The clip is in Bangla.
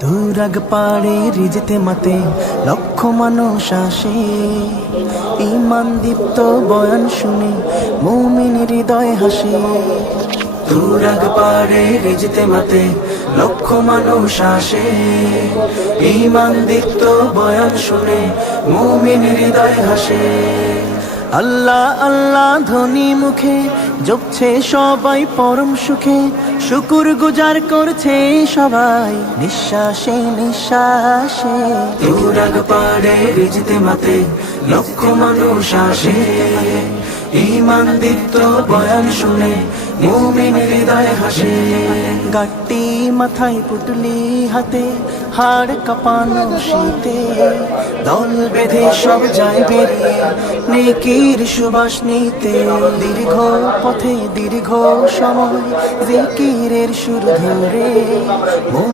তুরাগ পাড়ে রিজতে মাতে লক্ষ মানুষ আসে, ঈমান দীপ্ত বয়ান শুনে মুমিন হৃদয় হাসে। তুরাগ পাড়ে রিজতে মাতে লক্ষ মানুষ আসে, ঈমান দীপ্ত বয়ান শুনে মুমিন হৃদয় হাসে। আল্লাহ আল্লাহ ধ্বনি মুখে জপছে সবাই পরম সুখে, শুকুর গুজার করছে সবাই নিঃশ্বাসে নিঃশ্বাসে। তুরাগ পাড়ে রিজতে মাতে লক্ষ মানুষ আসে, ঈমান দীপ্ত বয়ান শুনে মুমিন হৃদয় হাসে। গাট্টি মাথায় পুটলি হাতে হাড় কাঁপানো শীতে, দল বেঁধে সব যায় বেরিয়ে নেকির সুবাস নিতে। দীর্ঘ পথে দীর্ঘ সময় জিকিরের সুর ধরে